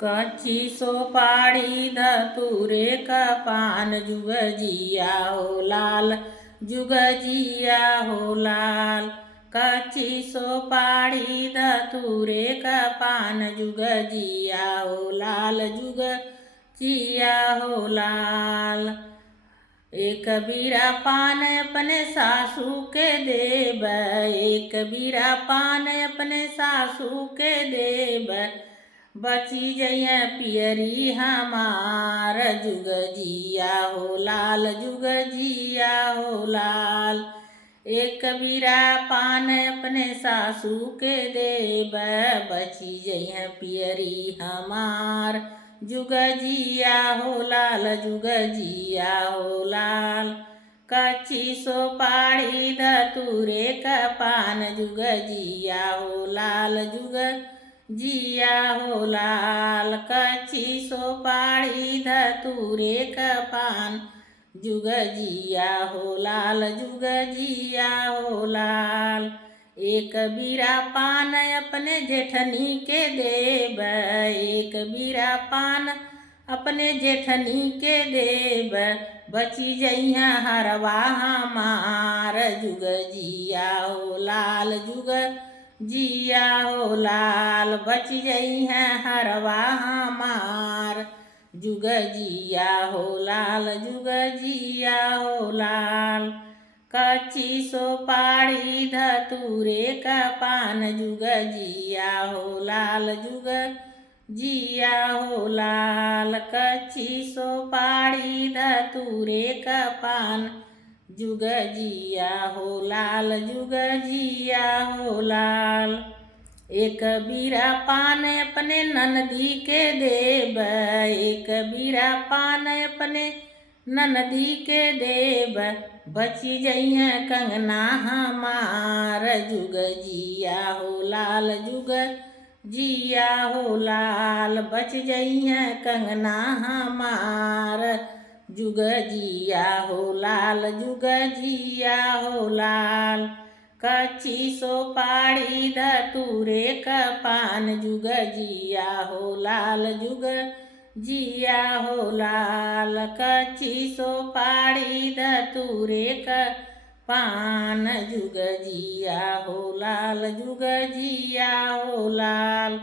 कच्ची सोपाड़ी धतूरे का पान जुग जिया हो लाल, जुग जिया हो लाल। कच्ची सोपाड़ी धतूरे का पान जुग जिया हो लाल, जुग जिया हो लाल। एक बीरा पान अपने सासू के देब, एक बीरा पान अपने सासू के देब, बची जइया पियरी हमार, जुग जिया हो लाल, जुग जिया हो लाल। एक बीरा पान अपने सासू के देब, बची जइया पियरी हमार, जुग जिया हो लाल, जुग जिया हो लाल। कच्ची सोपाड़ी धतूरे का पान जुग जिया हो लाल, जुग जिया हो लाल। कच्ची सोपाड़ी धतूरे का पान जुग जिया हो लाल, जुग जिया हो लाल। एक बीरा पान अपने जेठनी के देब, एक बीरा पान अपने जेठनी के देब, बची जइया हरवा हमार, जुग जिया हो लाल, जुग जिया हो लाल। बच जइया हरवा हमार, जुग जिया हो लाल, जुग जिया हो लाल। कच्ची सोपाड़ी धतूरे का पान जुग जिया हो लाल, जुग जिया हो लाल। कच्ची सोपाड़ी धतूरे का पान जुग जिया हो लाल, जुग जिया हो लाल। एक बीरा पान अपने ननदी के देब, एक बीरा पान अपने ननदी के देब, बची जइया कंगना हमार, जुग जिया हो लाल, जुग जिया हो लाल। बच जइया कंगना हमार, जुग जिया हो लाल, जुग जिया हो लाल। कच्ची सोपाड़ी धतूरे का पान जुग जिया हो लाल, जुग जिया हो लाल। कच्ची सोपाड़ी धतूरे का पान जुग जिया हो लाल, जुग जिया हो लाल।